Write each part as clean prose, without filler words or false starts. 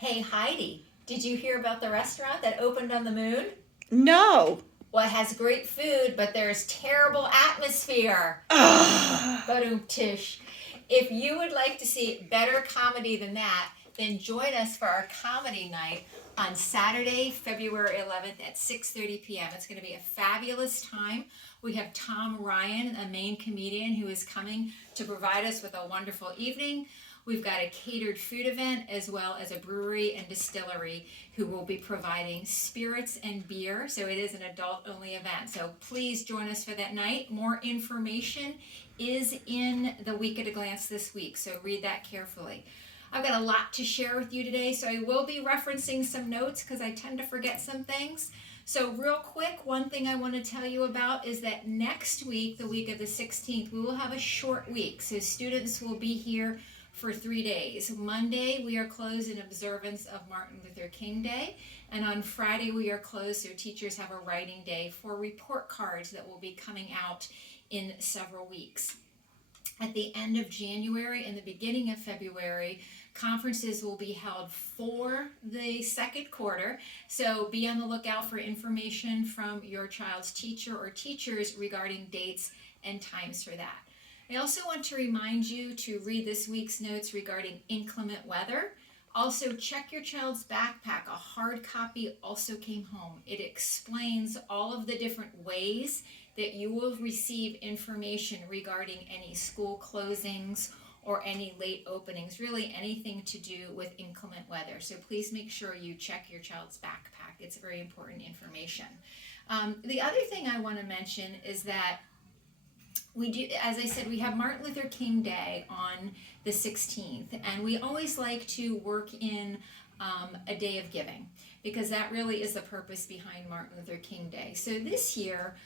Hey Heidi, did you hear about the restaurant that opened on the moon? No. Well, it has great food, but there's terrible atmosphere. Ugh. But tish. If you would like to see better comedy than that, then join us for our comedy night on Saturday, February 11th at 6:30 p.m. It's going to be a fabulous time. We have Tom Ryan, a main comedian, who is coming to provide us with a wonderful evening. We've got a catered food event as well as a brewery and distillery who will be providing spirits and beer. So it is an adult only event. So please join us for that night. More information is in the Week at a Glance this week, so read that carefully. I've got a lot to share with you today, so I will be referencing some notes because I tend to forget some things. So real quick, one thing I want to tell you about is that next week, the week of the 16th, we will have a short week. So students will be here for 3 days. Monday, we are closed in observance of Martin Luther King Day. And on Friday, we are closed so teachers have a writing day for report cards that will be coming out in several weeks. At the end of January and the beginning of February, conferences will be held for the second quarter. So be on the lookout for information from your child's teacher or teachers regarding dates and times for that. I also want to remind you to read this week's notes regarding inclement weather. Also, check your child's backpack. A hard copy also came home. It explains all of the different ways that you will receive information regarding any school closings or any late openings, really anything to do with inclement weather. So please make sure you check your child's backpack. It's very important information. The other thing I want to mention is that we do, as I said, we have Martin Luther King Day on the 16th, and we always like to work in a day of giving because that really is the purpose behind Martin Luther King Day. So this year,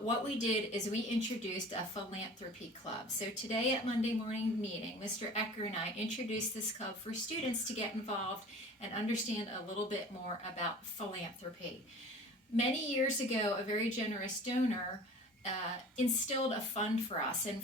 what we did is we introduced a philanthropy club. So today at Monday morning meeting, Mr. Ecker and I introduced this club for students to get involved and understand a little bit more about philanthropy. Many years ago, a very generous donor instilled a fund for us, and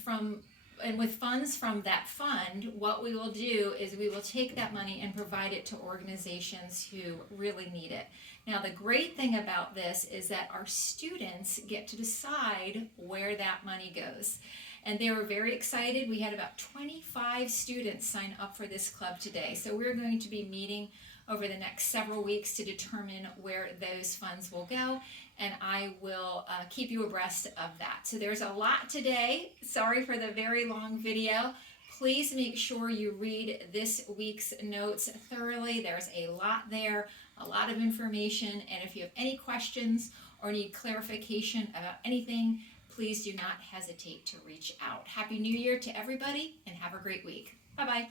with funds from that fund, what we will do is we will take that money and provide it to organizations who really need it. Now, the great thing about this is that our students get to decide where that money goes. And they were very excited. We had about 25 students sign up for this club today. So we're going to be meeting over the next several weeks to determine where those funds will go, and I will keep you abreast of that. So there's a lot today. Sorry for the very long video. Please make sure you read this week's notes thoroughly. There's a lot there, a lot of information, and if you have any questions or need clarification about anything, please do not hesitate to reach out. Happy New Year to everybody, and have a great week. Bye-bye.